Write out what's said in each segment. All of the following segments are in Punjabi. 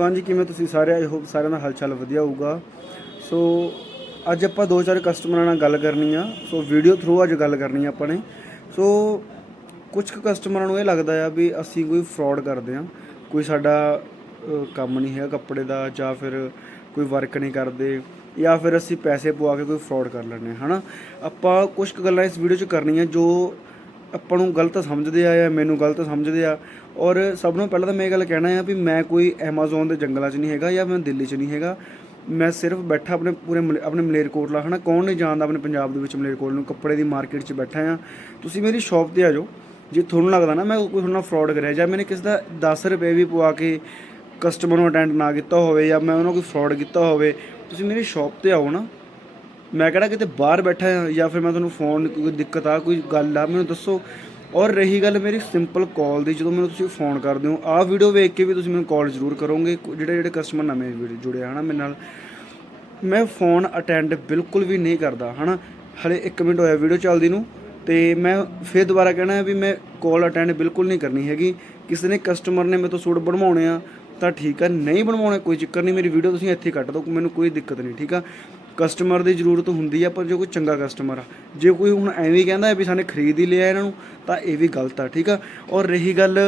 ਸੋ ਹਾਂਜੀ ਕਿਵੇਂ ਤੁਸੀਂ ਸਾਰੇ ਆਈ ਹੋਪ ਸਾਰਿਆਂ ਦਾ ਹਾਲਚਾਲ ਵਧੀਆ ਹੋਊਗਾ। ਸੋ ਅੱਜ ਆਪਾਂ ਦੋ ਚਾਰ ਕਸਟਮਰਾਂ ਨਾਲ ਗੱਲ ਕਰਨੀ ਆ। ਸੋ ਵੀਡੀਓ ਥਰੂ ਅੱਜ ਗੱਲ ਕਰਨੀ ਆ ਆਪਾਂ ਨੇ। ਸੋ ਕੁਝ ਕੁ ਕਸਟਮਰਾਂ ਨੂੰ ਇਹ ਲੱਗਦਾ ਆ ਵੀ ਅਸੀਂ ਕੋਈ ਫਰਾਡ ਕਰਦੇ ਆ। ਕੋਈ ਸਾਡਾ ਕੰਮ ਨਹੀਂ ਹੈਗਾ ਕੱਪੜੇ ਦਾ ਜਾਂ ਫਿਰ ਕੋਈ ਵਰਕ ਨਹੀਂ ਕਰਦੇ ਜਾਂ ਫਿਰ ਅਸੀਂ ਪੈਸੇ ਪਵਾ ਕੇ ਕੋਈ ਫਰਾਡ ਕਰ ਲੈਂਦੇ ਹਾਂ ਹਨਾ? ਆਪਾਂ ਕੁਝ ਕੁ ਗੱਲਾਂ ਇਸ ਵੀਡੀਓ 'ਚ ਕਰਨੀਆਂ ਜੋ ਆਪਾਂ ਨੂੰ ਗਲਤ ਸਮਝਦੇ ਆ ਜਾਂ ਮੈਨੂੰ ਗਲਤ ਸਮਝਦੇ ਆ। ਔਰ ਸਭ ਨੂੰ ਪਹਿਲਾਂ ਤਾਂ ਮੈਂ ਇਹ ਗੱਲ ਕਹਿਣਾ ਆ ਵੀ ਮੈਂ ਕੋਈ ਐਮਾਜ਼ੋਨ ਦੇ ਜੰਗਲਾਂ 'ਚ ਨਹੀਂ ਹੈਗਾ ਜਾਂ ਮੈਂ ਦਿੱਲੀ 'ਚ ਨਹੀਂ ਹੈਗਾ। ਮੈਂ ਸਿਰਫ ਬੈਠਾ ਆਪਣੇ ਪੂਰੇ ਮਲੇ- ਆਪਣੇ ਮਲੇਰਕੋਟਲਾ, ਹਨਾ? ਕੌਣ ਨਹੀਂ ਜਾਣਦਾ ਆਪਣੇ ਪੰਜਾਬ ਦੇ ਵਿੱਚ ਮਲੇਰਕੋਟ ਨੂੰ? ਕੱਪੜੇ ਦੀ ਮਾਰਕੀਟ 'ਚ ਬੈਠਾ ਆ। ਤੁਸੀਂ ਮੇਰੀ ਸ਼ਾਪ ਤੇ ਆ ਜਾਓ। ਜੇ ਤੁਹਾਨੂੰ ਲੱਗਦਾ ਨਾ ਮੈਂ ਕੋਈ ਹੁਣ ਨਾਲ ਫਰਾਡ ਕਰਿਆ ਜਾਂ ਮੈंने ਕਿਸੇ ਦਾ 10 ਰੁਪਏ ਵੀ ਪਵਾ ਕੇ ਕਸਟਮਰ ਨੂੰ ਅਟੈਂਡ ਨਾ ਕੀਤਾ ਹੋਵੇ ਜਾਂ ਮੈਂ ਉਹਨਾਂ ਕੋਈ ਫਰਾਡ ਕੀਤਾ ਹੋਵੇ, ਤੁਸੀਂ ਮੇਰੀ ਸ਼ਾਪ ਤੇ ਆਓ ਨਾ। ਮੈਂ ਕਿਹੜਾ ਕਿਤੇ ਬਾਹਰ ਬੈਠਾ ਹਾਂ ਜਾਂ ਫਿਰ ਮੈਂ ਤੁਹਾਨੂੰ ਫੋਨ ਕੋਈ ਦਿੱਕਤ ਆ, ਕੋਈ ਗੱਲ ਆ, ਮੈਨੂੰ ਦੱਸੋ। ਔਰ ਰਹੀ ਗੱਲ ਮੇਰੀ ਸਿੰਪਲ ਕਾਲ ਦੀ, ਜਦੋਂ ਮੈਨੂੰ ਤੁਸੀਂ ਫੋਨ ਕਰਦੇ ਹੋ, ਆਹ ਵੀਡੀਓ ਵੇਖ ਕੇ ਵੀ ਤੁਸੀਂ ਮੈਨੂੰ ਕਾਲ ਜ਼ਰੂਰ ਕਰੋਗੇ ਜਿਹੜੇ ਜਿਹੜੇ ਕਸਟਮਰ ਨਵੇਂ ਵੀਡੀਓ ਜੁੜੇ ਆ, ਹਨਾ, ਮੇਰੇ ਨਾਲ। ਮੈਂ ਫੋਨ ਅਟੈਂਡ ਬਿਲਕੁਲ ਵੀ ਨਹੀਂ ਕਰਦਾ, ਹਨਾ। ਹਲੇ 1 ਮਿੰਟ ਹੋਇਆ ਵੀਡੀਓ ਚੱਲਦੀ ਨੂੰ, ਤੇ ਮੈਂ ਫਿਰ ਦੁਬਾਰਾ ਕਹਿਣਾ ਹੈ ਵੀ ਮੈਂ ਕਾਲ ਅਟੈਂਡ ਬਿਲਕੁਲ ਨਹੀਂ ਕਰਨੀ ਹੈਗੀ। ਕਿਸੇ ਨੇ ਕਸਟਮਰ ਨੇ ਮੇਰੇ ਤੋਂ ਸੂਟ ਬਣਵਾਉਣੇ ਆ, ਤਾਂ ਠੀਕ ਆ, ਨਹੀਂ ਬਣਵਾਉਣੇ, ਕੋਈ ਚੱਕਰ ਨਹੀਂ, ਮੇਰੀ ਵੀਡੀਓ ਤੁਸੀਂ ਇੱਥੇ ਕੱਟ ਦਿਓ, ਮੈਨੂੰ ਕੋਈ ਦਿੱਕਤ ਨਹੀਂ, ਠੀਕ ਆ? ਕਸਟਮਰ ਦੀ ਜ਼ਰੂਰਤ ਹੁੰਦੀ ਆ, ਪਰ ਜੋ ਕੋਈ ਚੰਗਾ ਕਸਟਮਰ ਆ। ਜੇ ਕੋਈ ਹੁਣ ਐਵੇਂ ਕਹਿੰਦਾ ਵੀ ਸਾਨੇ ਖਰੀਦ ਹੀ ਲਿਆ ਇਹਨਾਂ ਨੂੰ, ਤਾਂ ਇਹ ਵੀ ਗਲਤ ਆ, ਠੀਕ ਆ? ਔਰ ਰਹੀ ਗੱਲ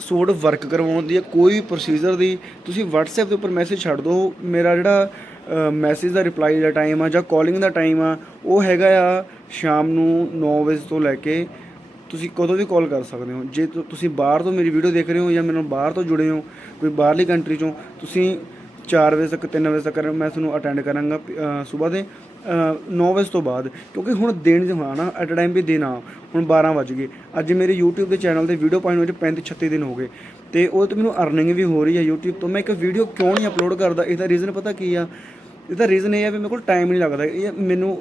ਸੂਟ ਵਰਕ ਕਰਵਾਉਣ ਦੀ ਕੋਈ ਵੀ ਪ੍ਰੋਸੀਜਰ ਦੀ, ਤੁਸੀਂ WhatsApp ਦੇ ਉੱਪਰ ਮੈਸੇਜ ਛੱਡ ਦਿਓ ਮੇਰਾ ਜਿਹੜਾ ਮੈਸੇਜ ਦਾ ਰਿਪਲਾਈ ਦਾ ਟਾਈਮ ਆ ਜਾਂ ਕਾਲਿੰਗ ਦਾ ਟਾਈਮ ਆ, ਉਹ ਹੈਗਾ ਆ ਸ਼ਾਮ ਨੂੰ 9 ਵਜੇ ਤੋਂ ਲੈ ਕੇ ਤੁਸੀਂ ਕਦੋਂ ਵੀ ਕਾਲ ਕਰ ਸਕਦੇ ਹੋ। ਜੇ ਤੁਸੀਂ ਬਾਹਰ ਤੋਂ ਮੇਰੀ ਵੀਡੀਓ ਦੇਖ ਰਹੇ ਹੋ ਜਾਂ ਮੈਨੂੰ ਬਾਹਰ ਤੋਂ ਜੁੜੇ ਹੋ, ਕੋਈ ਬਾਹਰਲੀ ਕੰਟਰੀ ਚੋਂ, ਤੁਸੀਂ 4 ਵਜੇ ਤੱਕ 3 ਵਜੇ ਤੱਕ ਮੈਂ ਤੁਹਾਨੂੰ ਅਟੈਂਡ ਕਰਾਂਗਾ ਸਵੇਰ ਦੇ 9 ਵਜੇ ਤੋਂ ਬਾਅਦ। ਕਿਉਂਕਿ ਹੁਣ ਦਿਨ ਜੋ ਹੋਣਾ ਨਾ ਐਟ ਟਾਈਮ ਵੀ ਦਿਨ ਆ, ਹੁਣ 12 ਵੱਜ ਗਏ। ਅੱਜ ਮੇਰੇ YouTube ਦੇ ਚੈਨਲ ਤੇ ਵੀਡੀਓ ਪਾਉਣ ਵਿੱਚ 35 36 ਦਿਨ ਹੋ ਗਏ। ਤੇ ਉਹ ਤੇ ਮੈਨੂੰ ਅਰਨਿੰਗ ਵੀ ਹੋ ਰਹੀ ਹੈ YouTube ਤੋਂ। ਮੈਂ ਇੱਕ ਵੀਡੀਓ ਕਿਉਂ ਨਹੀਂ ਅਪਲੋਡ ਕਰਦਾ? ਇਹਦਾ ਰੀਜ਼ਨ ਪਤਾ ਕੀ ਆ? ਇਹਦਾ ਰੀਜ਼ਨ ਇਹ ਆ ਵੀ ਮੇਰੇ ਕੋਲ ਟਾਈਮ ਨਹੀਂ ਲੱਗਦਾ। ਇਹ ਮੈਨੂੰ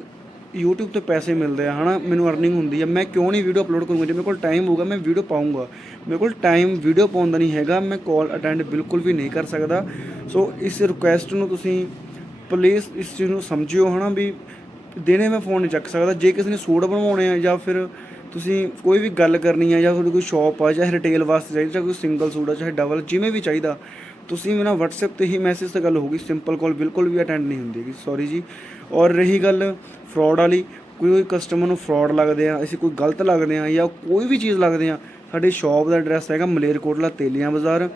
YouTube ਤੇ ਪੈਸੇ ਮਿਲਦੇ ਆ, ਹਨਾ? ਮੈਨੂੰ ਅਰਨਿੰਗ ਹੁੰਦੀ ਆ। ਮੈਂ ਕਿਉਂ ਨਹੀਂ ਵੀਡੀਓ ਅਪਲੋਡ ਕਰੂੰਗਾ? ਜੇ ਮੇਰੇ ਕੋਲ ਟਾਈਮ ਹੋਊਗਾ, ਮੈਂ ਵੀਡੀਓ ਪਾਉਂਗਾ ਮੇਰੇ ਕੋਲ ਟਾਈਮ ਵੀਡੀਓ ਪਾਉਣ ਦਾ ਨਹੀਂ ਹੈਗਾ। ਮੈਂ ਕਾਲ ਅਟੈਂਡ ਬਿਲਕੁਲ ਵੀ ਨਹੀਂ ਕਰ ਸਕਦਾ। ਸੋ ਇਸ ਰਿਕੁਐਸਟ ਨੂੰ ਤੁਸੀਂ ਪਲੀਜ਼ ਇਸ ਚੀਜ਼ ਨੂੰ ਸਮਝਿਓ, ਹਨਾ? ਵੀ ਦਿਨੇ ਮੈਂ ਫੋਨ ਨਹੀਂ ਚੱਕ ਸਕਦਾ। ਜੇ ਕਿਸੇ ਨੇ ਸੂਟ ਬਣਵਾਉਣੇ ਆ ਜਾਂ ਫਿਰ ਤੁਸੀਂ ਕੋਈ ਵੀ ਗੱਲ ਕਰਨੀ ਆ ਜਾਂ ਤੁਹਾਡੀ ਕੋਈ ਸ਼ਾਪ ਆ, ਚਾਹੇ ਰਿਟੇਲ ਵਾਸਤੇ ਚਾਹੀਦਾ, ਚਾਹੇ ਕੋਈ ਸਿੰਗਲ ਸੂਟ ਆ, ਚਾਹੇ ਡਬਲ ਜਿਵੇਂ ਵੀ ਚਾਹੀਦਾ ਤੁਸੀਂ ਮੇਰਾ WhatsApp ਤੇ ਹੀ ਮੈਸੇਜ ਤੇ ਗੱਲ ਹੋਊਗੀ ਸਿੰਪਲ ਕਾਲ ਬਿਲਕੁਲ ਵੀ ਅਟੈਂਡ ਨਹੀਂ ਹੁੰਦੀ ਹੈਗੀ ਸੌਰੀ ਜੀ। ਔਰ ਰਹੀ ਗੱਲ ਫਰਾਡ ਵਾਲੀ, ਕੋਈ ਕੋਈ ਕਸਟਮਰ ਨੂੰ ਫਰਾਡ ਲੱਗਦੇ ਆ, ਅਸੀਂ ਕੋਈ ਗਲਤ ਲੱਗਦੇ ਆ ਜਾਂ ਕੋਈ ਵੀ ਚੀਜ਼ ਲੱਗਦੇ ਆ, ਸਾਡੀ ਸ਼ਾਪ ਦਾ ਐਡਰੈਸ ਹੈਗਾ ਮਲੇਰਕੋਟਲਾ ਤੇਲੀਆਂ ਬਾਜ਼ਾਰ।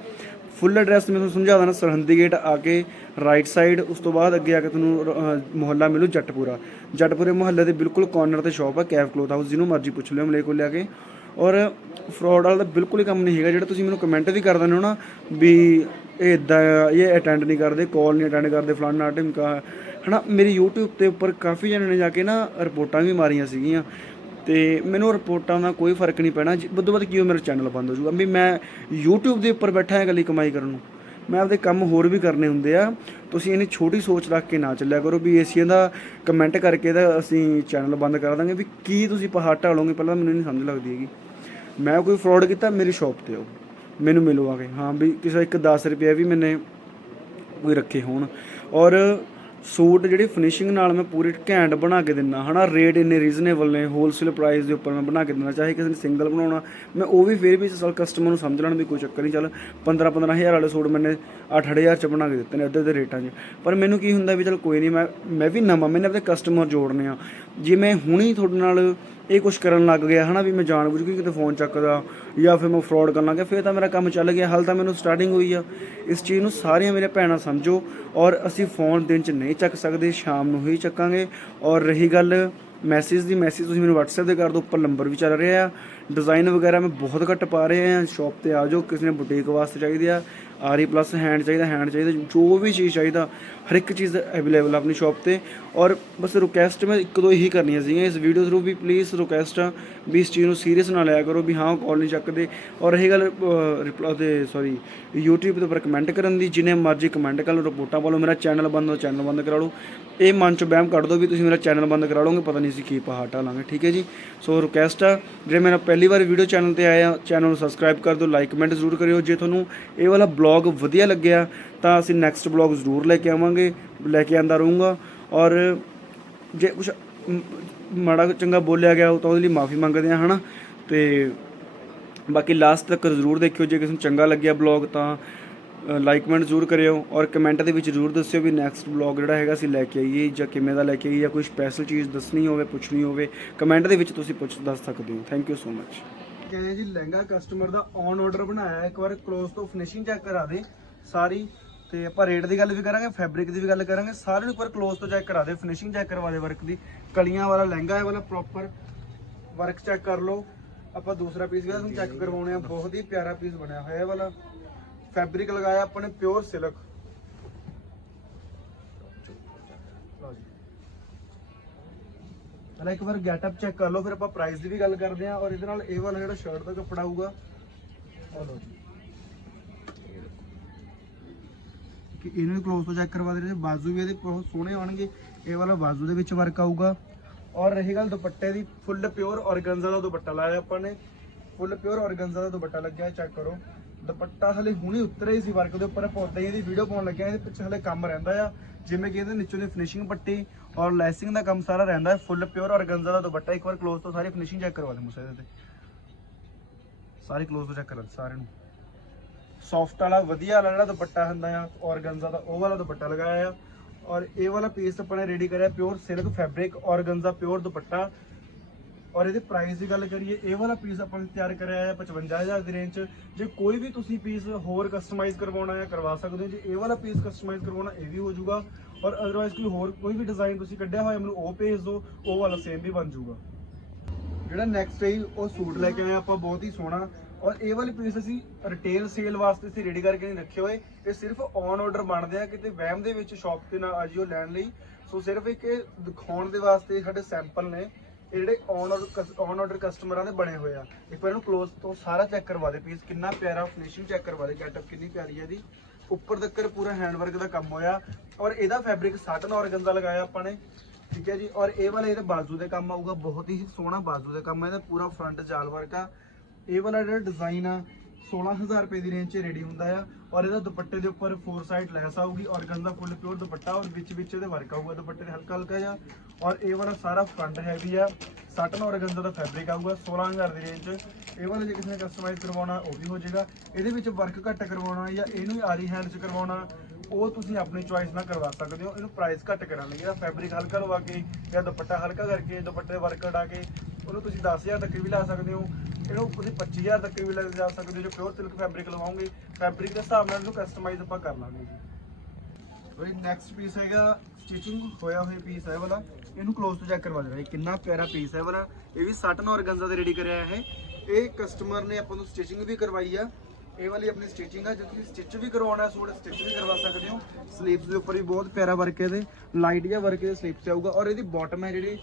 ਫੁੱਲ ਐਡਰੈਸ ਮੈਂ ਤੁਹਾਨੂੰ ਸਮਝਾ ਦਣਾ, ਸਰਹੰਦੀ ਗੇਟ ਆ ਕੇ ਰਾਈਟ ਸਾਈਡ ਉਸ ਤੋਂ ਬਾਅਦ ਅੱਗੇ ਆ ਕੇ ਤੁਹਾਨੂੰ ਮੁਹੱਲਾ ਮਿਲੂ ਜੱਟਪੁਰਾ। ਜੱਟਪੁਰੇ ਮੁਹੱਲੇ ਦੇ ਬਿਲਕੁਲ ਕਾਰਨਰ ਤੇ ਸ਼ਾਪ ਆ ਕੈਫ ਕਲੋਥ ਹਾਊਸ ਜਿਹਨੂੰ ਮਰਜ਼ੀ ਪੁੱਛ ਲਿਓ ਮਲੇ ਕੋਲ ਲਿਆ ਕੇ। ਔਰ ਫਰਾਡ ਵਾਲਾ ਤਾਂ ਬਿਲਕੁਲ ਹੀ ਕੰਮ ਨਹੀਂ ਹੈਗਾ, ਜਿਹੜਾ ਤੁਸੀਂ ਮੈਨੂੰ ਕਮੈਂਟ ਵੀ ਕਰ ਦਿੰਦੇ ਹੋ ਨਾ, ਵੀ ਇਹ ਇਦਾਂ ਇਹ ਅਟੈਂਡ ਨਹੀਂ ਕਰਦੇ ਕਾਲ ਨਹੀਂ ਅਟੈਂਡ ਕਰਦੇ ਫਲਾਨਾ ਢਿਮਕਾ ਹਨਾ, ਮੇਰੀ YouTube ਤੇ ਉੱਪਰ ਕਾਫੀ ਜਣੇ ਨੇ ਜਾ ਕੇ ਨਾ ਰਿਪੋਰਟਾਂ ਵੀ ਮਾਰੀਆਂ ਸੀਗੀਆਂ ਤੇ ਮੈਨੂੰ ਰਿਪੋਰਟਾਂ ਦਾ ਕੋਈ ਫ਼ਰਕ ਨਹੀਂ ਪੈਣਾ ਵੱਧੋ ਵੱਧ ਕੀ ਹੋ ਮੇਰਾ ਚੈਨਲ ਬੰਦ ਹੋ ਜਾਊਗਾ। ਵੀ ਮੈਂ YouTube ਦੇ ਉੱਪਰ ਬੈਠਾ ਹਾਂ ਇਕੱਲੀ ਕਮਾਈ ਕਰਨ ਨੂੰ। ਮੈਂ ਆਪਦੇ ਕੰਮ ਹੋਰ ਵੀ ਕਰਨੇ ਹੁੰਦੇ ਆ, ਤੁਸੀਂ ਇਹਨੀ ਛੋਟੀ ਸੋਚ ਰੱਖ ਕੇ ਨਾ ਚੱਲਿਆ ਕਰੋ ਵੀ ਏਸੀਆਂ ਦਾ ਕਮੈਂਟ ਕਰਕੇ ਤਾਂ ਅਸੀਂ ਚੈਨਲ ਬੰਦ ਕਰ ਦਾਂਗੇ ਵੀ ਕੀ ਤੁਸੀਂ ਪਹਾੜ ਢਾਲੋਗੇ, ਪਹਿਲਾਂ ਮੈਨੂੰ ਨਹੀਂ ਸਮਝ ਲੱਗਦੀ ਹੈਗੀ। ਮੈਂ ਕੋਈ ਫਰਾਡ ਕੀਤਾ, ਮੇਰੀ ਸ਼ਾਪ ਤੇ ਆਓ। ਮੈਨੂੰ ਮਿਲੋ ਆ ਕੇ। ਹਾਂ ਵੀ ਕਿਸੇ ਇੱਕ 10 ਰੁਪਏ ਵੀ ਮੈਨੇ ਕੋਈ ਰੱਖੇ ਹੋਣ। ਔਰ ਸੂਟ ਜਿਹੜੀ ਫਿਨਿਸ਼ਿੰਗ ਨਾਲ ਮੈਂ ਪੂਰੀ ਘੈਂਟ ਬਣਾ ਕੇ ਦਿੰਦਾ ਹਨਾ? ਰੇਟ ਇੰਨੇ ਰੀਜ਼ਨੇਬਲ ਨੇ ਹੋਲਸੇਲ ਪ੍ਰਾਈਸ ਦੇ ਉੱਪਰ ਮੈਂ ਬਣਾ ਕੇ ਦਿੰਦਾ ਚਾਹੇ ਕਿਸੇ ਨੇ ਸਿੰਗਲ ਬਣਾਉਣਾ। ਮੈਂ ਉਹ ਵੀ ਫਿਰ ਵੀ ਚਲ ਕਸਟਮਰ ਨੂੰ ਸਮਝ ਲੈਣ ਵੀ ਕੋਈ ਚੱਕਰ ਨਹੀਂ। ਚੱਲ 15 15000 ਵਾਲੇ ਸੂਟ ਮੈਨੇ 8000 ਚ ਬਣਾ ਕੇ ਦਿੱਤੇ ਨੇ ਅੱਧੇ ਅੱਧੇ ਰੇਟਾਂ 'ਚ। ਪਰ ਮੈਨੂੰ ਕੀ ਹੁੰਦਾ ਵੀ ਚਲ ਕੋਈ ਨਹੀਂ, ਮੈਂ ਮੈਂ ਵੀ ਨਵਾਂ, ਮੈਨੇ ਆਪਣੇ ਕਸਟਮਰ ਜੋੜਨੇ ਆ। ਜੇ ਮੈਂ ਹੁਣੀ ਤੁਹਾਡੇ ਨਾਲ ਇਹ ਕੁਝ ਕਰਨ ਲੱਗ ਗਿਆ, ਹਨਾ, ਵੀ ਮੈਂ ਜਾਣਬੁੱਝ ਕੇ ਕਿਤੇ ਫੋਨ ਚੱਕਦਾ ਜਾਂ ਫਿਰ ਮੈਂ ਫਰਾਡ ਕਰਨ ਲੱਗ ਗਿਆ, ਫਿਰ ਤਾਂ ਮੇਰਾ ਕੰਮ ਚੱਲ ਗਿਆ, ਹਾਲ ਤਾਂ ਮੈਨੂੰ ਸਟਾਰਟਿੰਗ ਹੋਈ ਆ। ਇਸ ਚੀਜ਼ ਨੂੰ ਸਾਰੀਆਂ ਮੇਰੇ ਭੈਣਾਂ ਸਮਝੋ ਔਰ ਅਸੀਂ ਫੋਨ ਦਿਨ ਚ ਨਹੀਂ ਚੱਕ ਸਕਦੇ, ਸ਼ਾਮ ਨੂੰ ਹੀ ਚੱਕਾਂਗੇ। ਔਰ ਰਹੀ ਗੱਲ ਮੈਸੇਜ ਦੀ ਮੈਸੇਜ ਤੁਸੀਂ ਮੈਨੂੰ WhatsApp ਦੇ ਕਰ ਦਿਓ, ਉੱਪਰ ਨੰਬਰ ਵੀ ਚੱਲ ਰਿਹਾ ਆ। ਡਿਜ਼ਾਈਨ ਵਗੈਰਾ ਮੈਂ ਬਹੁਤ ਘੱਟ ਪਾ ਰਿਹਾ ਆ ਸ਼ਾਪ ਤੇ ਆ ਜਾਓ, ਕਿਸੇ ਨੇ ਬੁਟੀਕ ਵਾਸਤੇ ਚਾਹੀਦੀ ਆ। ਆਰੀ ਪਲੱਸ ਹੈਂਡ ਚਾਹੀਦਾ ਹੈਂਡ ਚਾਹੀਦਾ, ਜੋ ਵੀ ਚੀਜ਼ ਚਾਹੀਦਾ, ਹਰ ਇੱਕ ਚੀਜ਼ ਅਵੇਲੇਬਲ ਆਪਣੀ ਸ਼ਾਪ ਤੇ। ਔਰ ਬਸ ਰਿਕੁਐਸਟ ਮੈਂ ਇੱਕ ਦੋ ਹੀ ਕਰਨੀਆਂ ਸੀਗੀਆਂ ਇਸ ਵੀਡੀਓ ਥਰੂ ਵੀ ਪਲੀਜ਼ ਰਿਕੁਐਸਟ ਆ ਵੀ ਇਸ ਚੀਜ਼ ਨੂੰ ਸੀਰੀਅਸ ਨਾ ਲਿਆ ਕਰੋ, ਵੀ ਹਾਂ ਕਾਲ ਨਹੀਂ ਚੱਕਦੇ। ਔਰ ਇਹ ਗੱਲ ਰਿਪਲਾਈ ਤੇ ਸੌਰੀ YouTube ਦੇ ਉੱਪਰ ਕਮੈਂਟ ਕਰਨ ਦੀ, ਜਿਨੇ ਮਰਜ਼ੀ ਕਮੈਂਟ ਕਰ ਲਓ, ਰਿਪੋਰਟਾਂ ਪਾ ਲਓ, ਮੇਰਾ ਚੈਨਲ ਬੰਦ ਹੋ ਚੈਨਲ ਬੰਦ ਕਰਾ ਲਓ। ਇਹ ਮਨ ਚ ਬਹਿਮ ਕੱਢ ਦਿਓ ਵੀ ਤੁਸੀਂ ਮੇਰਾ ਚੈਨਲ ਬੰਦ ਕਰਾ ਲਓਗੇ, ਪਤਾ ਨਹੀਂ ਸੀ ਕੀ ਪਹਾਟਾ ਲਾਂਗੇ, ਠੀਕ ਹੈ ਜੀ? ਸੋ ਰਿਕੁਐਸਟ ਆ, ਜਿਹੜੇ ਮੇਰਾ ਪਹਿਲੀ ਵਾਰ ਵੀਡੀਓ ਚੈਨਲ ਤੇ ਆਇਆ ਚੈਨਲ ਨੂੰ ਸਬਸਕ੍ਰਾਈਬ ਕਰ ਦਿਓ ਲਾਈਕ ਕਮੈਂਟ ਜ਼ਰੂਰ ਕਰਿਓ। ਜੇ ਤੁਹਾਨੂੰ ਇਹ ਵਾਲਾ ਬਲੌਗ ਵਧੀਆ ਲੱਗਿਆ, ਤਾਂ ਅਸੀਂ ਨੈਕਸਟ ਬਲੌਗ ਜ਼ਰੂਰ ਲੈ ਕੇ ਆਵਾਂਗੇ, ਲੈ ਕੇ ਆਂਦਾ ਰਹੂੰਗਾ। ਔਰ ਜੇ ਕੁਝ ਮਾੜਾ ਚੰਗਾ ਬੋਲਿਆ ਗਿਆ ਤਾਂ ਉਹਦੇ ਲਈ ਮਾਫੀ ਮੰਗਦੇ ਆ ਹਨਾ? ਤੇ ਬਾਕੀ ਲਾਸਟ ਤੱਕ ਜ਼ਰੂਰ ਦੇਖਿਓ, ਜੇ ਕਿਸੇ ਨੂੰ ਚੰਗਾ ਲੱਗਿਆ ਬਲੌਗ ਤਾਂ ਲਾਈਕ ਕਮੈਂਟ ਜ਼ਰੂਰ ਕਰਿਓ। ਔਰ ਕਮੈਂਟ ਦੇ ਵਿੱਚ ਜ਼ਰੂਰ ਦੱਸਿਓ ਵੀ ਨੈਕਸਟ ਬਲੌਗ ਜਿਹੜਾ ਹੈਗਾ ਅਸੀਂ ਲੈ ਕੇ ਆਈਏ, ਜਾਂ ਕਿਵੇਂ ਦਾ ਲੈ ਕੇ ਆਈਏ, ਜਾਂ ਕੋਈ ਸਪੈਸ਼ਲ ਚੀਜ਼ ਦੱਸਣੀ ਹੋਵੇ, ਪੁੱਛਣੀ ਹੋਵੇ ਕਮੈਂਟ ਦੇ ਵਿੱਚ ਤੁਸੀਂ ਪੁੱਛ, ਦੱਸ ਸਕਦੇ ਹੋ। ਥੈਂਕ ਯੂ ਸੋ ਮਚ ਕਹਿੰਦੇ ਜੀ, ਲਹਿੰਗਾ ਕਸਟਮਰ ਦਾ ਔਨ ਆਰਡਰ ਬਣਾਇਆ ਹੈ। ਇੱਕ ਵਾਰ ਕਲੋਜ਼ ਤੋਂ ਫਿਨਿਸ਼ਿੰਗ ਚੈੱਕ ਕਰਾ ਦੇ ਸਾਰੀ, ਤੇ ਆਪਾਂ ਰੇਟ ਦੀ ਗੱਲ ਵੀ ਕਰਾਂਗੇ ਫੈਬਰਿਕ ਦੀ ਵੀ ਗੱਲ ਕਰਾਂਗੇ। ਸਾਰਿਆਂ ਨੂੰ ਇੱਕ ਵਾਰ ਕਲੋਜ਼ ਤੋਂ ਚੈੱਕ ਕਰਾ ਦੇ ਫਿਨਿਸ਼ਿੰਗ ਚੈੱਕ ਕਰਵਾ ਦੇ ਵਰਕ ਦੀ। ਕਲੀਆਂ ਵਾਲਾ ਲਹਿੰਗਾ ਹੈ ਵਾਲਾ ਪ੍ਰੋਪਰ ਵਰਕ ਚੈੱਕ ਕਰ ਲਓ। ਆਪਾਂ ਦੂਸਰਾ ਪੀਸ ਵੀ ਤੁਹਾਨੂੰ ਚੈੱਕ ਕਰਵਾਉਣੇ ਆ, ਬਹੁਤ ਹੀ ਪਿਆਰਾ ਪੀਸ ਬਣਿਆ ਹੋਇਆ ਹੈ ਵਾਲਾ। ਫੈਬਰਿਕ ਲਗਾਇਆ ਆਪਾਂ ਨੇ ਪਿਓਰ ਸਿਲਕ ਪਹਿਲਾਂ ਇੱਕ ਵਾਰ ਗੈਟਅਪ ਚੈੱਕ ਕਰ ਲਓ, ਫਿਰ ਆਪਾਂ ਪ੍ਰਾਈਸ ਦੀ ਵੀ ਗੱਲ ਕਰਦੇ ਹਾਂ ਔਰ ਇਹਦੇ ਨਾਲ ਇਹ ਵਾਲਾ ਜਿਹੜਾ ਸ਼ਰਟ ਦਾ ਕੱਪੜਾ ਆਊਗਾ। ਆਹ ਲਓ ਜੀ। ਕਿ ਇਹਨਾਂ ਨੂੰ ਕਲੋਜ਼ ਤੋਂ ਚੈੱਕ ਕਰਵਾ ਦੇ ਰਹੇ ਬਾਜ਼ੂ ਵੀ ਇਹਦੇ ਬਹੁਤ ਸੋਹਣੇ ਆਉਣਗੇ। ਇਹ ਵਾਲਾ ਬਾਜ਼ੂ ਦੇ ਵਿੱਚ ਵਰਕ ਆਊਗਾ। ਔਰ ਰਹੀ ਗੱਲ ਦੁਪੱਟੇ ਦੀ ਫੁੱਲ ਪਿਓਰ ਔਰਗੰਜ਼ਾ ਦਾ ਦੁਪੱਟਾ ਲਾਇਆ ਆਪਾਂ ਨੇ। ਫੁੱਲ ਪਿਓਰ ਔਰਗੰਜ਼ਾ ਦਾ ਦੁਪੱਟਾ ਲੱਗਿਆ ਚੈੱਕ ਕਰੋ। ਦੁਪੱਟਾ ਹਲੇ ਹੁਣੇ ਉਤਰਿਆ ਹੀ ਸੀ ਵਰਕ ਦੇ ਉੱਪਰ, ਆਪਾਂ ਇਹਦੀ ਵੀਡੀਓ ਪਾਉਣ ਲੱਗਿਆ ਇਹਦੇ ਪਿੱਛੇ ਹਲੇ ਕੰਮ ਰਹਿੰਦਾ ਆ। ਜਿਵੇਂ ਕਿ ਇਹਦੇ ਨੀਚੋਂ ਦੀ ਫਿਨਿਸ਼ਿੰਗ ਪੱਟੀ ਔਰ ਲੈਸਿੰਗ ਦਾ ਕੰਮ ਸਾਰਾ ਰਹਿੰਦਾ ਹੈ ਫੁੱਲ ਪਿਓਰ ਔਰਗੰਜ਼ਾ ਦਾ ਦੁਪੱਟਾ। ਇੱਕ ਵਾਰ ਕਲੋਜ਼ ਤੋਂ ਸਾਰੀ ਫਿਨਿਸ਼ਿੰਗ ਚੈੱਕ ਕਰਵਾ ਦੇ ਮੁਸੇ ਇਹਦੇ ਤੇ ਸਾਰੇ ਕਲੋਜ਼ ਤੋਂ ਚੈੱਕ ਕਰ ਸਾਰੇ ਨੂੰ। ਸੌਫਟ ਵਾਲਾ, ਵਧੀਆ ਵਾਲਾ ਜਿਹੜਾ ਦੁਪੱਟਾ ਹੁੰਦਾ ਆ ਔਰਗੰਜ਼ਾ ਦਾ, ਉਹ ਵਾਲਾ ਦੁਪੱਟਾ ਲਗਾਇਆ ਆ। ਔਰ ਇਹ ਵਾਲਾ ਪੀਸ ਆਪਾਂ ਨੇ ਰੈਡੀ ਕਰਿਆ pure silk fabric organza pure dupatta. ਔਰ ਇਹਦੇ ਪ੍ਰਾਈਸ ਦੀ ਗੱਲ ਕਰੀਏ, ਇਹ ਵਾਲਾ ਪੀਸ ਆਪਾਂ ਨੇ ਤਿਆਰ ਕਰਿਆ ਹੈ 55000 ਦੀ ਰੇਂਜ 'ਚ। ਜੇ ਕੋਈ ਵੀ ਤੁਸੀਂ ਪੀਸ ਹੋਰ ਕਸਟਮਾਈਜ਼ ਕਰਵਾਉਣਾ ਹੈ ਕਰਵਾ ਸਕਦੇ ਹੋ, ਜੇ ਇਹ ਵਾਲਾ ਪੀਸ ਕਸਟਮਾਈਜ਼ ਕਰਵਾਉਣਾ, ਇਹ ਵੀ ਹੋ ਜਾਊਗਾ। ਔਰ ਅਦਰਵਾਈਜ਼ ਕੋਈ ਹੋਰ, ਕੋਈ ਵੀ ਡਿਜ਼ਾਈਨ ਤੁਸੀਂ ਕੱਢਿਆ ਹੋਇਆ, ਮੈਨੂੰ ਉਹ ਭੇਜ ਦਿਓ, ਉਹ ਵਾਲਾ ਸੇਮ ਵੀ ਬਣ ਜਾਊਗਾ। ਜਿਹੜਾ ਨੈਕਸਟ ਹੈ ਉਹ ਸੂਟ ਲੈ ਕੇ ਆਏ ਆਪਾਂ, ਬਹੁਤ ਹੀ ਸੋਹਣਾ। ਔਰ ਇਹ ਵਾਲੇ ਪੀਸ ਅਸੀਂ ਰਿਟੇਲ ਸੇਲ ਵਾਸਤੇ ਅਸੀਂ ਰੈਡੀ ਕਰਕੇ ਨਹੀਂ ਰੱਖੇ ਹੋਏ। ਇਹ ਸਿਰਫ ਔਨ ਆਰਡਰ ਬਣਦੇ ਆ, ਕਿਤੇ ਵਹਿਮ ਦੇ ਵਿੱਚ ਸ਼ਾਪ ਤੇ ਨਾ ਆ ਜਿਓ ਲੈਣ ਲਈ। ਸੋ ਸਿਰਫ ਇੱਕ ਦਿਖਾਉਣ ਦੇ ਵਾਸਤੇ ਸਾਡੇ ਸੈਂਪਲ ਨੇ। ਇਹ ਜਿਹੜੇ ਔਨ ਆਰਡਰ ਔਨ ਆਰਡਰ ਕਸਟਮਰਾਂ ਦੇ ਬਣੇ ਹੋਏ ਆ। ਇੱਕ ਵਾਰ ਇਹਨੂੰ ক্লোਜ਼ ਤੋਂ ਸਾਰਾ ਚੈੱਕ ਕਰਵਾ ਦੇ ਪੀਸ ਕਿੰਨਾ ਪਿਆਰਾ ਫਿਨਿਸ਼ਿੰਗ ਚੈੱਕ ਕਰਵਾ ਦੇ ਗੈਟਅਪ ਕਿੰਨੀ ਪਿਆਰੀ ਹੈ ਇਹਦੀ। ਉੱਪਰ ਤੱਕ ਪੂਰਾ ਹੈਂਡਵਰਕ ਦਾ ਕੰਮ ਹੋਇਆ। ਔਰ ਇਹਦਾ ਫੈਬਰਿਕ ਸਾਟਨ ਔਰਗੰਜ਼ਾ ਲਗਾਇਆ ਆਪਾਂ ਨੇ, ਠੀਕ ਹੈ ਜੀ? ਔਰ ਇਹ ਵਾਲਾ ਇਹਦੇ ਬਾਜ਼ੂ ਦੇ ਕੰਮ ਆਊਗਾ, ਬਹੁਤ ਹੀ ਸੋਹਣਾ ਬਾਜ਼ੂ ਦੇ ਕੰਮ ਹੈ ਇਹਦਾ ਪੂਰਾ ਫਰੰਟ ਜਾਲ ਵਰਕ ਆ। ਇਹ ਵਾਲਾ ਜਿਹੜਾ ਡਿਜ਼ਾਈਨ ਆ 16000 ਰੁਪਏ ਦੀ ਰੇਂਜ 'ਚ ਰੈਡੀ ਹੁੰਦਾ ਆ ਔਰ ਇਹਦਾ ਦੁਪੱਟੇ ਦੇ ਉੱਪਰ ਫੋਰ ਸਾਈਡ ਲੈਸ ਆਊਗੀ ਔਰ ਗੰਦਾ ਫੁੱਲ ਪਿਓਰ ਦੁਪੱਟਾ ਔਰ ਵਿੱਚ ਵਿੱਚ ਇਹਦੇ ਵਰਕ ਆਊਗਾ, ਦੁਪੱਟੇ ਤੇ ਹਲਕਾ ਹਲਕਾ ਜਿਹਾ। ਔਰ ਇਹ ਵਾਲਾ ਸਾਰਾ ਫਰੰਟ ਹੈਵੀ ਆ ਸਟਨ ਔਰ ਗੰਦਾ ਦਾ ਫੈਬਰਿਕ ਆਊਗਾ 16000 ਦੀ ਰੇਂਜ 'ਚ। ਇਹ ਵਾਲਾ ਜੇ ਕਿਸੇ ਨੇ ਕਸਟਮਾਈਜ਼ ਕਰਵਾਉਣਾ, ਉਹ ਵੀ ਹੋ ਜਾਏਗਾ। ਇਹਦੇ ਵਿੱਚ ਵਰਕ ਘੱਟ ਕਰਵਾਉਣਾ ਜਾਂ ਇਹਨੂੰ ਆਰੀ ਹੈਂਡ 'ਚ ਕਰਵਾਉਣਾ, ਉਹ ਤੁਸੀਂ ਆਪਣੀ ਚੁਆਇਸ ਨਾਲ ਕਰਵਾ ਸਕਦੇ ਹੋ। ਇਹਨੂੰ ਪ੍ਰਾਈਸ ਘੱਟ ਕਰਾਂਗੇ। ਇਹਦਾ ਫੈਬਰਿਕ ਹਲਕਾ ਲਵਾ ਕੇ ਜਾਂ ਦੁਪੱਟਾ ਹਲਕਾ ਕਰਕੇ, ਦੁਪੱਟੇ ਵਰਕ ਕਢਾ ਕੇ ਉਹਨੂੰ ਤੁਸੀਂ 10000 ਤੱਕ ਵੀ ਲਾ ਸਕਦੇ ਹੋ, ਇਹਨੂੰ ਤੁਸੀਂ 25000 ਤੱਕ ਵੀ ਲੈ ਜਾ ਸਕਦੇ ਹੋ, ਜੇ ਪਿਓਰ ਸਿਲਕ ਫੈਬਰਿਕ ਲਵਾਓਗੇ ਫੈਬਰਿਕ ਦੇ ਹਿਸਾਬ ਨਾਲ ਇਹਨੂੰ ਕਸਟਮਾਈਜ਼ ਆਪਾਂ ਕਰ ਲਾਂਗੇ ਜੀ। ਬਈ ਨੈਕਸਟ ਪੀਸ ਹੈਗਾ ਸਟਿਚਿੰਗ ਹੋਇਆ ਹੋਇਆ ਪੀਸ ਹੈ ਇਹ ਵਾਲਾ। ਇਹਨੂੰ ਕਲੋਜ਼ ਤੋਂ ਚੈੱਕ ਕਰਵਾ ਦੇਣਾ, ਇਹ ਕਿੰਨਾ ਪਿਆਰਾ ਪੀਸ ਹੈ ਇਹ ਵਾਲਾ। ਇਹ ਵੀ ਸਟਨ ਔਰਗੰਜ਼ਾ ਦੇ ਰੈਡੀ ਕਰਿਆ ਹੈ ਇਹ ਕਸਟਮਰ ਨੇ ਆਪਾਂ ਨੂੰ ਸਟਿਚਿੰਗ ਵੀ ਕਰਵਾਈ ਆ। ਇਹ ਵਾਲੀ ਆਪਣੀ ਸਟਿਚਿੰਗ ਹੈ ਜੇ ਤੁਸੀਂ ਸਟਿਚ ਵੀ ਕਰਵਾਉਣਾ, ਸੂਟ ਸਟਿਚ ਵੀ ਕਰਵਾ ਸਕਦੇ ਹੋ। ਸਲੀਵਸ ਦੇ ਉੱਪਰ ਵੀ ਬਹੁਤ ਪਿਆਰਾ ਵਰਕ ਹੈ ਇਹਦੇ। ਲਾਈਟ ਜਿਹਾ ਵਰਕ ਇਹਦੇ ਸਲੀਵਸ ਆਊਗਾ ਔਰ ਇਹਦੀ ਬਾਟਮ ਹੈ ਜਿਹੜੀ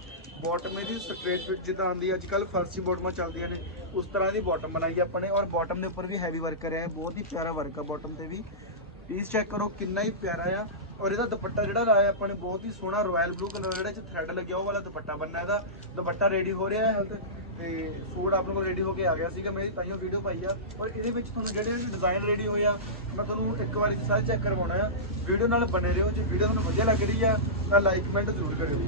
ਬਾਟਮ ਇਹਦੀ ਸਟ੍ਰੇਟ ਫਿਟ ਜਿੱਦਾਂ ਆਉਂਦੀ ਅੱਜ ਕੱਲ ਫਰਸੀ ਬਾਟਮਾਂ ਚੱਲਦੀਆਂ ਨੇ, ਉਸ ਤਰ੍ਹਾਂ ਦੀ ਬਾਟਮ ਬਣਾਈ ਆ ਆਪਾਂ ਨੇ ਔਰ ਬਾਟਮ ਦੇ ਉੱਪਰ ਵੀ ਹੈਵੀ ਵਰਕ ਕਰਿਆ ਹੈ, ਬਹੁਤ ਹੀ ਪਿਆਰਾ ਵਰਕ ਆ ਬਾਟਮ ਤੇ ਵੀ। ਪੀਸ ਚੈੱਕ ਕਰੋ, ਕਿੰਨਾ ਹੀ ਪਿਆਰਾ ਆ। ਔਰ ਇਹਦਾ ਦੁਪੱਟਾ ਜਿਹੜਾ ਲਾਇਆ ਆਪਾਂ ਨੇ, ਬਹੁਤ ਹੀ ਸੋਹਣਾ ਰਾਇਲ ਬਲੂ ਕਲਰ ਜਿਹੜਾ ਚ ਥ੍ਰੈਡ ਲੱਗਿਆ, ਉਹ ਵਾਲਾ ਦੁਪੱਟਾ ਬੰਨਾ ਇਹਦਾ। ਦੁਪੱਟਾ ਰੈਡੀ ਹੋ ਰਿਹਾ ਹੈ ਤੇ ਸੂਟ ਆਪਣੇ ਕੋਲ ਰੈਡੀ ਹੋ ਕੇ ਆ ਗਿਆ ਸੀਗਾ, ਮੈਂ ਤਾਈਓ ਵੀਡੀਓ ਪਾਈ ਆ। ਔਰ ਇਹਦੇ ਵਿੱਚ ਤੁਹਾਨੂੰ ਜਿਹੜੇ ਜਿਹੜੇ ਡਿਜ਼ਾਈਨ ਰੈਡੀ ਹੋਏ ਆ, ਮੈਂ ਤੁਹਾਨੂੰ ਇੱਕ ਵਾਰੀ ਸਾਰੇ ਚੈੱਕ ਕਰਵਾਉਣਾ ਆ। ਵੀਡੀਓ ਨਾਲ ਬਣੇ ਰਹੋ, ਜੇ ਵੀਡੀਓ ਤੁਹਾਨੂੰ ਵਧੀਆ ਲੱਗ ਰਹੀ ਆ, ਤਾਂ ਲਾਈਕ ਕਮੈਂਟ ਜ਼ਰੂਰ ਕਰਿਓ।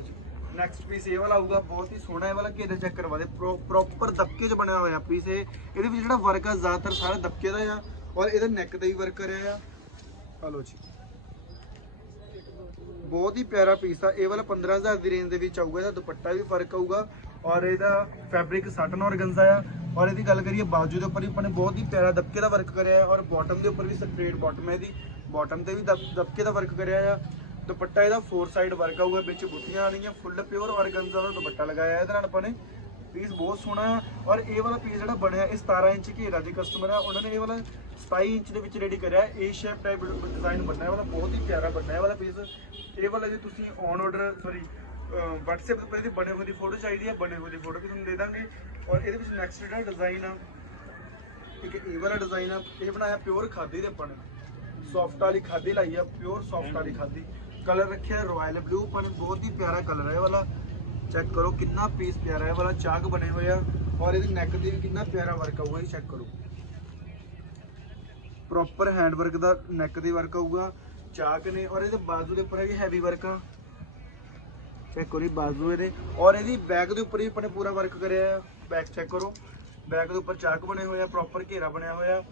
ਜੀ ਨੈਕਸਟ ਪੀਸ ਇਹ ਵਾਲਾ ਆਊਗਾ, ਬਹੁਤ ਹੀ ਸੋਹਣਾ ਇਹ ਵਾਲਾ, ਘੇਰੇ ਚੈੱਕ ਕਰਵਾ ਦੇ। ਪ੍ਰੋਪਰ ਦਬਕੇ 'ਚ ਬਣਿਆ ਹੋਇਆ ਪੀਸ ਇਹ। ਇਹਦੇ ਵਿੱਚ ਜਿਹੜਾ ਵਰਕ ਆ, ਜ਼ਿਆਦਾਤਰ ਸਾਰਾ ਦਬਕੇ ਦਾ ਆ। ਔਰ ਇਹਦਾ ਨੈਕ ਦਾ ਵੀ ਵਰਕ ਕਰਿਆ ਆ। ਆ ਲਓ ਜੀ। ਬਹੁਤ ਹੀ ਪਿਆਰਾ ਪੀਸ ਆ। ਇਹ ਵਾਲਾ 15000 ਦੀ ਰੇਂਜ ਦੇ ਵਿੱਚ ਆਊਗਾ, ਇਹਦਾ ਦੁਪੱਟਾ ਵੀ ਫ਼ਰਕ ਆਊਗਾ ਔਰ ਇਹਦਾ ਫੈਬਰਿਕ ਸਾਟਨ ਔਰਗੰਜ਼ਾ ਆ। ਔਰ ਇਹਦੀ ਗੱਲ ਕਰੀਏ, ਬਾਜੂ ਦੇ ਉੱਪਰ ਵੀ ਆਪਾਂ ਨੇ ਬਹੁਤ ਹੀ ਪਿਆਰਾ ਦਬਕੇ ਦਾ ਵਰਕ ਕਰਿਆ ਹੈ ਔਰ ਬਾਟਮ ਦੇ ਉੱਪਰ ਵੀ ਸਟ੍ਰੇਟ ਬਾਟਮ ਹੈ ਇਹਦੀ। ਬਾਟਮ ਤੇ ਵੀ ਦਬਕੇ ਦਾ ਵਰਕ ਕਰਿਆ ਆ। ਦੁਪੱਟਾ ਇਹਦਾ ਫੋਰ ਸਾਈਡ ਵਰਕ ਆਊਗਾ, ਵਿੱਚ ਬੁੱਟੀਆਂ ਆਣੀਆਂ ਫੁੱਲ ਪਿਓਰ ਔਰਗੰਜ਼ਾ ਦਾ ਦੁਪੱਟਾ ਲਗਾਇਆ ਇਹਦੇ ਨਾਲ ਆਪਾਂ ਨੇ। ਪੀਸ ਬਹੁਤ ਸੋਹਣਾ ਆ ਔਰ ਇਹ ਵਾਲਾ ਪੀਸ ਜਿਹੜਾ ਬਣਿਆ ਇਹ 17 ਇੰਚ ਘੇਰਾ ਦੇ ਕਸਟਮਰ ਆ ਉਹਨਾਂ ਨੇ ਇਹ ਵਾਲਾ 27 ਇੰਚ ਦੇ ਵਿੱਚ ਰੈਡੀ ਕਰਿਆ ਏ ਸ਼ੇਪ ਟਾਈਪ ਡਿਜ਼ਾਈਨ ਬਣਨਾ ਹੈ ਵਾਲਾ ਬਹੁਤ ਹੀ ਪਿਆਰਾ ਬਣਨਾ ਹੈ ਵਾਲਾ ਪੀਸ ਇਹ ਵਾਲਾ ਜੇ ਤੁਸੀਂ ਔਨ ਆਰਡਰ ਸੌਰੀ WhatsApp ਉੱਪਰ ਇਹਦੀ ਬਣੇ ਹੋਏ ਦੀ ਫੋਟੋ ਚਾਹੀਦੀ ਹੈ, ਬਣੇ ਹੋਏ ਦੀ ਫੋਟੋ ਵੀ ਤੁਹਾਨੂੰ ਦੇ ਦਾਂਗੇ ਔਰ ਇਹਦੇ ਵਿੱਚ ਨੈਕਸਟ ਜਿਹੜਾ ਡਿਜ਼ਾਈਨ ਆ, ਇੱਕ ਇਹ ਵਾਲਾ ਡਿਜ਼ਾਈਨ ਆ, ਇਹ ਬਣਾਇਆ ਪਿਓਰ ਖਾਦੀ ਦੇ ਆਪਾਂ ਨੇ। ਸੌਫਟ ਵਾਲੀ ਖਾਦੀ ਲਾਈ ਆ ਪਿਓਰ ਸੌਫਟ ਵਾਲੀ ਖਾਦੀ। ਕਲਰ ਰੱਖਿਆ ਰਾਇਲ ਬਲੂ ਪਰ ਬਹੁਤ ਹੀ ਪਿਆਰਾ ਕਲਰ ਹੈ ਇਹ ਵਾਲਾ। ਚੈੱਕ ਕਰੋ ਕਿੰਨਾ ਪੀਸ ਪਿਆਰਾ ਹੈ, ਵਾਲਾ ਚਾਕ ਬਣੇ ਹੋਏ ਆ ਔਰ ਇਹਦੀ ਨੈਕ ਤੇ ਵੀ ਕਿੰਨਾ ਪਿਆਰਾ ਵਰਕ ਆਊਗਾ, ਇਹ ਚੈੱਕ ਕਰੋ। ਪ੍ਰੋਪਰ ਹੈਂਡ ਵਰਕ ਦਾ ਨੈਕ ਦੀ ਵਰਕ ਆਊਗਾ, ਚਾਕ ਨੇ ਔਰ ਇਹਦੇ ਬਾਜ਼ੂ ਦੇ ਉੱਪਰ ਹੈਗੀ ਹੈਵੀ ਵਰਕ ਆ। ਚੈੱਕ ਕਰੋ ਬਾਜ਼ੂ ਇਹਦੇ। ਔਰ ਇਹਦੀ ਬੈਕ ਦੇ ਉੱਪਰ ਵੀ ਆਪਾਂ ਪੂਰਾ ਵਰਕ ਕਰਿਆ ਆ। ਬੈਕ ਚੈੱਕ ਕਰੋ। ਬੈਕ ਦੇ ਉੱਪਰ ਚਾਕ ਬਣੇ ਹੋਏ ਆ ਪ੍ਰੋਪਰ ਘੇਰਾ ਬਣਿਆ ਹੋਇਆ।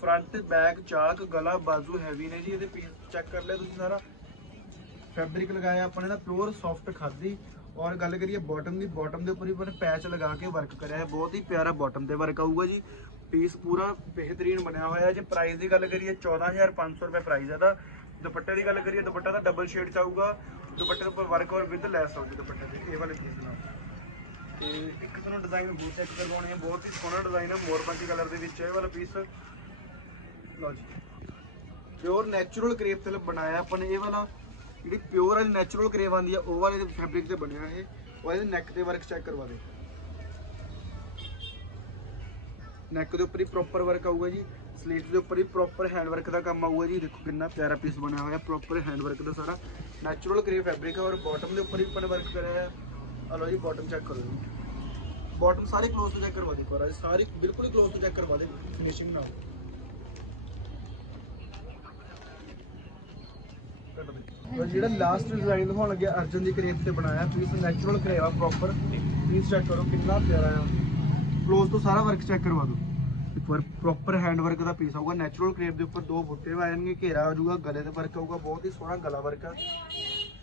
ਫਰੰਟ ਬੈਕ ਚਾਕ, ਗਲਾ, ਬਾਜ਼ੂ ਹੈਵੀ ਨੇ ਜੀ, ਇਹਦੇ ਪੀਸ ਚੈੱਕ ਕਰ ਲਿਆ ਤੁਸੀਂ ਸਾਰਾ। ਫੈਬਰਿਕ ਲਗਾਇਆ ਆਪਣੇ ਦਾ ਪਿਓਰ ਸੌਫਟ ਖਾਦੀ। ਔਰ ਗੱਲ ਕਰੀਏ ਬਾਟਮ ਦੀ ਬਾਟਮ ਦੇ ਉੱਪਰ ਵੀ ਆਪਣੇ ਪੈਚ ਲਗਾ ਕੇ ਵਰਕ ਕਰਿਆ ਹੈ। ਬਹੁਤ ਹੀ ਪਿਆਰਾ ਬਾਟਮ ਤੇ ਵਰਕ ਆਊਗਾ ਜੀ। ਪੀਸ ਪੂਰਾ ਬਿਹਤਰੀਨ ਬਣਿਆ ਹੋਇਆ ਹੈ ਜੇ। ਪ੍ਰਾਈਸ ਦੀ ਗੱਲ ਕਰੀਏ 14500 ਰੁਪਏ ਪ੍ਰਾਈਸ ਹੈ ਦਾ ਦੁਪੱਟੇ ਦੀ ਗੱਲ ਕਰੀਏ, ਦੁਪੱਟਾ ਦਾ ਡਬਲ ਸ਼ੇਡ ਚ ਆਊਗਾ। ਦੁਪੱਟੇ ਦੇ ਉੱਪਰ ਵਰਕ ਔਰ ਵਿਦ ਲੈਸ ਆਊਗੀ ਦੁਪੱਟੇ ਦੇ ਇਹ ਵਾਲੇ ਪੀਸ ਨਾਲ। ਤੇ ਇੱਕ ਤੁਹਾਨੂੰ ਡਿਜ਼ਾਈਨ ਹੋਰ ਚੈੱਕ ਕਰਵਾਉਣੇ ਹੈ। ਬਹੁਤ ਹੀ ਸੋਹਣਾ ਡਿਜ਼ਾਈਨ ਹੈ ਮੋਰਪੰਚੀ ਕਲਰ ਦੇ ਵਿੱਚ ਇਹ ਵਾਲਾ ਪੀਸ ਲਓ ਜੀ। ਪਿਓਰ ਨੈਚੁਰਲ ਕਰੇਪ ਤੇ ਬਣਾਇਆ ਆਪਾਂ ਨੇ ਇਹ ਵਾਲਾ। ਜਿਹੜੀ ਪਿਓਰ ਵਾਲੀ ਨੈਚੁਰਲ ਕਰੇਪ ਆਂਦੀ ਆ, ਉਹ ਵਾਲੇ ਫੈਬਰਿਕ ਤੇ ਬਣਿਆ ਇਹ, ਉਹ ਇਹਦੇ ਨੈਕ ਤੇ ਵਰਕ ਚੈੱਕ ਕਰਵਾ ਦੇ। ਨੈਕ ਦੇ ਉੱਪਰ ਹੀ ਪ੍ਰੋਪਰ ਵਰਕ ਆਊਗਾ ਜੀ ਸਲੀਵਸ ਦੇ ਉੱਪਰ ਹੀ ਪ੍ਰੋਪਰ ਹੈਂਡ ਵਰਕ ਦਾ ਕੰਮ ਆਊਗਾ ਜੀ। ਦੇਖੋ ਕਿੰਨਾ ਪਿਆਰਾ ਪੀਸ ਬਣਿਆ ਹੋਇਆ ਪ੍ਰੋਪਰ ਹੈਂਡ ਵਰਕ ਦਾ ਸਾਰਾ। ਨੈਚੁਰਲ ਕਰੇਵ ਫੈਬਰਿਕ ਹੈ ਔਰ ਬਾਟਮ ਦੇ ਉੱਪਰ ਵੀ ਆਪਾਂ ਵਰਕ ਕਰਿਆ ਹੈ। ਆ ਜੀ ਬਾਟਮ ਚੈੱਕ ਕਰੋ ਜੀ। ਬਾਟਮ ਸਾਰੇ ਕਲੋਜ਼ ਤੋਂ ਚੈੱਕ ਕਰਵਾ ਦੇ ਕੋਰਾ ਸਾਰੇ ਬਿਲਕੁਲ ਹੀ ਕਲੋਜ਼ ਤੋਂ ਚੈੱਕ ਕਰਵਾ ਦੇ ਫਿਨਿਸ਼ਿੰਗ ਨਾਲ ਕੱਟ ਦੇ। ਜਿਹੜਾ ਲਾਸਟ ਡਿਜ਼ਾਈਨ ਦਿਖਾਉਣ ਲੱਗਿਆ ਅਰਜਨ ਦੀ ਕਰੇਪ ਤੇ ਬਣਾਇਆ। Piece natural crepe proper piece check ਕਰੋ ਕਿੰਨਾ ਪਿਆਰਾ ਆ। ਕਲੋਜ਼ ਤੋਂ ਸਾਰਾ ਵਰਕ ਚੈੱਕ ਕਰਵਾ ਦਿਓ। ਇੱਕ ਵਾਰ ਪ੍ਰੋਪਰ ਹੈਂਡ ਵਰਕ ਦਾ ਪੀਸ ਆਊਗਾ। ਨੈਚੁਰਲ ਕਰੇਪ ਦੇ ਉੱਪਰ ਦੋ ਬੁੱਟੇ ਆ ਜਾਣਗੇ, ਘੇਰਾ ਆ ਜਾਊਗਾ, ਗਲੇ ਤੇ ਵਰਕ ਆਊਗਾ, ਬਹੁਤ ਹੀ ਸੋਹਣਾ ਗਲਾ ਵਰਕ ਆ।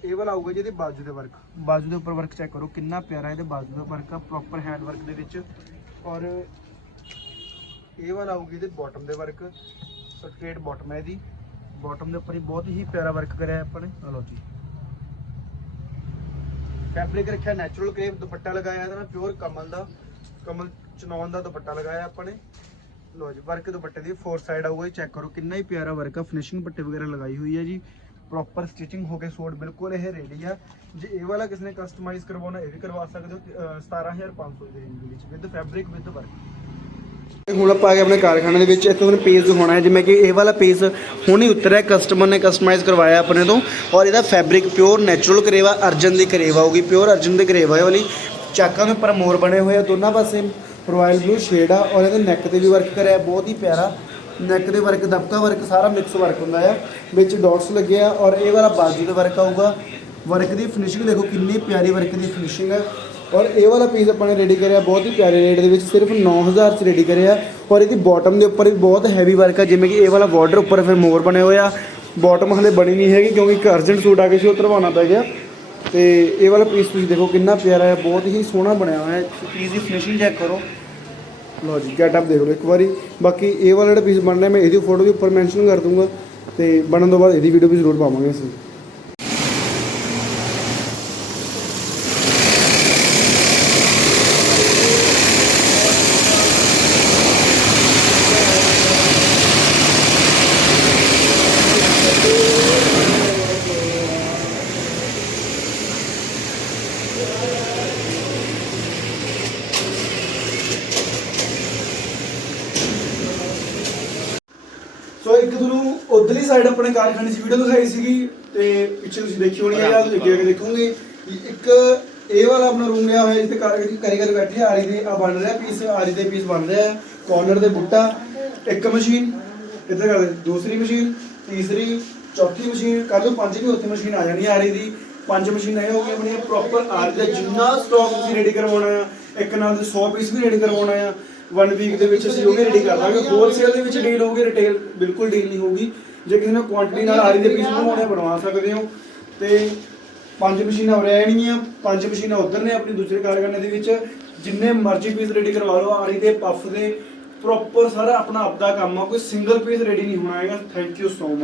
ਇਹ ਵਾਲਾ ਆਊਗਾ ਜਿਹਦੇ ਬਾਜੂ ਦੇ ਵਰਕ ਬਾਜੂ ਦੇ ਉੱਪਰ ਵਰਕ ਚੈੱਕ ਕਰੋ, ਕਿੰਨਾ ਪਿਆਰਾ ਇਹਦੇ ਬਾਜੂ ਦਾ ਵਰਕ ਆ ਪ੍ਰੋਪਰ ਹੈਂਡ ਵਰਕ ਦੇ ਵਿੱਚ। ਔਰ ਇਹ ਵਾਲਾ ਆਊਗੀ ਇਹਦੇ ਬਾਟਮ ਦੇ ਵਰਕ ਸਟ੍ਰੇਟ ਬਾਟਮ ਹੈ ਇਹਦੀ। ਬਾਟਮ ਦੇ ਉੱਪਰ ਹੀ ਬਹੁਤ ਹੀ ਪਿਆਰਾ ਵਰਕ ਕਰਿਆ ਹੈ ਆਪਾਂ ਨੇ। ਆ ਲਓ ਜੀ। ਫੈਬਰਿਕ ਰੱਖਿਆ ਨੈਚੁਰਲ ਕਰੇਪ ਦੁਪੱਟਾ ਲਗਾਇਆ ਇਹਦਾ ਨਾਲ ਪਿਓਰ ਕਮਲ ਦਾ ਕਮਲ ਚਨੌਨ ਦਾ ਦੁਪੱਟਾ ਲਗਾਇਆ ਆਪਾਂ ਨੇ। ਲੋ ਜੀ ਵਰਕ ਦੁਪੱਟੇ ਦੀ ਫੋਰ ਸਾਈਡ ਆਊਗਾ ਚੈੱਕ ਕਰੋ ਕਿੰਨਾ ਹੀ ਪਿਆਰਾ ਵਰਕ ਆ ਫਿਨਿਸ਼ਿੰਗ ਪੱਟੇ ਵਗੈਰਾ ਲਗਾਈ ਹੋਈ ਹੈ ਜੀ। ਪ੍ਰੋਪਰ ਸਟਿਚਿੰਗ ਹੋ ਕੇ ਸੂਟ ਬਿਲਕੁਲ ਇਹ ਰੈਡੀ ਆ। ਜੇ ਇਹ ਵਾਲਾ ਕਿਸੇ ਨੇ ਕਸਟਮਾਈਜ਼ ਕਰਵਾਉਣਾ ਇਹ ਵੀ ਕਰਵਾ ਸਕਦੇ ਹੋ ਅਹ 17500 ਦੇ ਰੇਂਜ ਦੇ ਵਿੱਚ ਵਿਦ ਫੈਬਰਿਕ ਵਿਦ ਵਰਕ ਹੁਣ ਆਪਾਂ ਆ ਗਏ ਆਪਣੇ ਕਾਰਖਾਨੇ ਦੇ ਵਿੱਚ, ਇੱਥੇ ਹੁਣ ਪੇਜ ਹੋਣਾ ਹੈ, ਜਿਵੇਂ ਕਿ ਇਹ ਵਾਲਾ ਪੇਜ ਹੀ ਉਤਰਿਆ ਕਸਟਮਰ ਨੇ ਕਸਟਮਾਈਜ਼ ਕਰਵਾਇਆ ਆਪਣੇ ਤੋਂ, ਔਰ ਇਹਦਾ ਫੈਬਰਿਕ ਪਿਓਰ ਨੈਚੁਰਲ ਕਰੇਵਾ, ਅਰਜਨ ਦੀ ਕਰੇਵਾ ਹੋਊਗੀ ਪਿਓਰ ਅਰਜਨ ਦੀ ਕਰੇਵਾ ਇਹ ਵਾਲੀ। ਚਾਕਾਂ ਦੇ ਉੱਪਰ ਮੋਰ ਬਣੇ ਹੋਏ ਆ, ਦੋਨਾਂ ਪਾਸੇ ਰਾਇਲ ਬਲੂ ਸ਼ੇਡ ਆ, ਔਰ ਇਹਦੇ ਨੈਕ ਤੇ ਵੀ ਵਰਕ ਕਰਿਆ, ਬਹੁਤ ਹੀ ਪਿਆਰਾ। ਨੈਕ ਦੇ ਵਰਕ ਦਬਕਾ ਵਰਕ ਸਾਰਾ ਮਿਕਸ ਵਰਕ ਹੁੰਦਾ ਆ। ਵਿੱਚ ਡਾਟਸ ਲੱਗੇ ਆ, ਔਰ ਇਹ ਵਾਲਾ ਬਾਜੂ ਦਾ ਵਰਕ ਆਊਗਾ। ਵਰਕ ਦੀ ਫਿਨਿਸ਼ਿੰਗ ਦੇਖੋ, ਕਿੰਨੀ ਪਿਆਰੀ ਵਰਕ ਦੀ ਫਿਨਿਸ਼ਿੰਗ ਹੈ ਔਰ ਇਹ ਵਾਲਾ ਪੀਸ ਆਪਾਂ ਨੇ ਰੈਡੀ ਕਰਿਆ, ਬਹੁਤ ਹੀ ਪਿਆਰੇ ਰੇਟ ਦੇ ਵਿੱਚ, ਸਿਰਫ 9000 ਚ ਰੈਡੀ ਕਰਿਆ। ਔਰ ਇਹਦੀ ਬਾਟਮ ਦੇ ਉੱਪਰ ਵੀ ਬਹੁਤ ਹੈਵੀ ਵਰਕ ਆ, ਜਿਵੇਂ ਕਿ ਇਹ ਵਾਲਾ ਬਾਰਡਰ ਉੱਪਰ ਫਿਰ ਮੋਰ ਬਣੇ ਹੋਏ ਆ। ਬਾਟਮ ਹਲੇ ਬਣੀ ਨਹੀਂ ਹੈਗੀ, ਕਿਉਂਕਿ ਇੱਕ ਅਰਜੈਂਟ ਸੂਟ ਆ ਗਿਆ ਸੀ, ਉਹ ਧਰਵਾਉਣਾ ਪੈ ਗਿਆ। ਤੇ ਇਹ ਵਾਲਾ ਪੀਸ ਤੁਸੀਂ ਦੇਖੋ ਕਿੰਨਾ ਪਿਆਰਾ ਹੈ, ਬਹੁਤ ਹੀ ਸੋਹਣਾ ਬਣਿਆ ਹੋਇਆ ਹੈ। ਪੀਸ ਦੀ ਫਿਨਿਸ਼ਿੰਗ ਚੈੱਕ ਕਰੋ। ਲਓ ਜੀ ਗੈਟ ਅਪ ਦੇਖ ਲਓ ਇੱਕ ਵਾਰੀ। ਬਾਕੀ ਇਹ ਵਾਲਾ ਜਿਹੜਾ ਪੀਸ ਬਣ ਰਿਹਾ ਮੈਂ ਇਹਦੀ ਫੋਟੋ ਵੀ ਉੱਪਰ ਮੈਂਸ਼ਨ ਕਰ ਦੂੰਗਾ। ਤੇ ਬਣਨ ਤੋਂ ਬਾਅਦ ਇਹਦੀ ਵੀਡੀਓ ਵੀ ਜ਼ਰੂਰ ਪਾਵਾਂਗੇ ਅਸੀਂ। ਤੁਹਾਨੂੰ ਉਧਰਲੀ ਸਾਈਡ ਆਪਣੇ ਕਾਰਖਾਨੇ 'ਚ ਵੀਡੀਓ ਦਿਖਾਈ ਸੀਗੀ ਤੇ ਪਿੱਛੇ ਤੁਸੀਂ ਦੇਖੀ ਹੋਣੀ ਹੈ ਜਾਂ ਤੁਸੀਂ ਅੱਗੇ ਅੱਗੇ ਦੇਖੋਗੇ ਕਿ ਇੱਕ ਇਹ ਵਾਲਾ ਆਪਣਾ ਰੂਮ ਲਿਆ ਹੋਇਆ ਜਿੱਥੇ ਕਾਰੀਗਰ ਕਾਰੀਗਰ ਬੈਠੇ ਆ, ਆਰੀ ਦੇ ਆ ਬਣ ਰਿਹਾ ਪੀਸ ਆਰੀ ਦੇ ਪੀਸ ਬਣ ਰਿਹਾ ਕਾਰਨਰ ਦੇ ਬੁੱਟਾ ਇੱਕ ਮਸ਼ੀਨ ਇੱਧਰ ਕਰ ਦੂਸਰੀ ਮਸ਼ੀਨ ਤੀਸਰੀ ਚੌਥੀ ਮਸ਼ੀਨ ਕਰ ਲਓ ਪੰਜਵੀਂ ਉੱਥੇ ਮਸ਼ੀਨ ਆ ਜਾਣੀ ਆ ਆਰੀ ਦੀ। ਪੰਜ ਮਸ਼ੀਨਾਂ ਇਹ ਹੋ ਗਈਆਂ ਆਪਣੀਆਂ ਪ੍ਰੋਪਰ ਆਰੀ ਦਾ ਜਿੰਨਾ ਸਟਾਕ ਤੁਸੀਂ ਰੈਡੀ ਕਰਵਾਉਣਾ ਆ ਇੱਕ ਨਾਲ ਦੇ 100 ਪੀਸ ਵੀ ਰੈਡੀ ਕਰਵਾਉਣਾ ਆ ਵਨ ਵੀਕ ਦੇ ਵਿੱਚ ਅਸੀਂ ਉਹ ਵੀ ਰੈਡੀ ਕਰ ਦਾਂਗੇ। ਹੋਲਸੇਲ ਦੇ ਵਿੱਚ ਡੀਲ ਹੋਊਗੀ ਰਿਟੇਲ ਬਿਲਕੁਲ ਡੀਲ ਨਹੀਂ ਹੋਊਗੀ। ਜੇ ਕਿਸੇ ਨੇ ਕੁਆਂਟੀਟੀ ਨਾਲ ਆਰੀ ਦੇ ਪੀਸ ਬਣਵਾਉਣੇ ਬਣਵਾ ਸਕਦੇ ਹੋ। ਤੇ ਪੰਜ ਮਸ਼ੀਨਾਂ ਉਰੇ ਆਣਗੀਆਂ ਪੰਜ ਮਸ਼ੀਨਾਂ ਉਧਰ ਨੇ ਆਪਣੀ ਦੂਸਰੇ ਕਾਰਖਾਨੇ ਦੇ ਵਿੱਚ। ਜਿੰਨੇ ਮਰਜ਼ੀ ਪੀਸ ਰੈਡੀ ਕਰਵਾ ਲਓ ਆਰੀ ਦੇ ਪਫ ਦੇ ਪ੍ਰੋਪਰ ਸਾਰਾ ਆਪਣਾ ਆਪਦਾ ਕੰਮ ਆ। ਕੋਈ ਸਿੰਗਲ ਪੀਸ ਰੈਡੀ ਨਹੀਂ ਹੋਣਾ ਹੈਗਾ। Thank you so much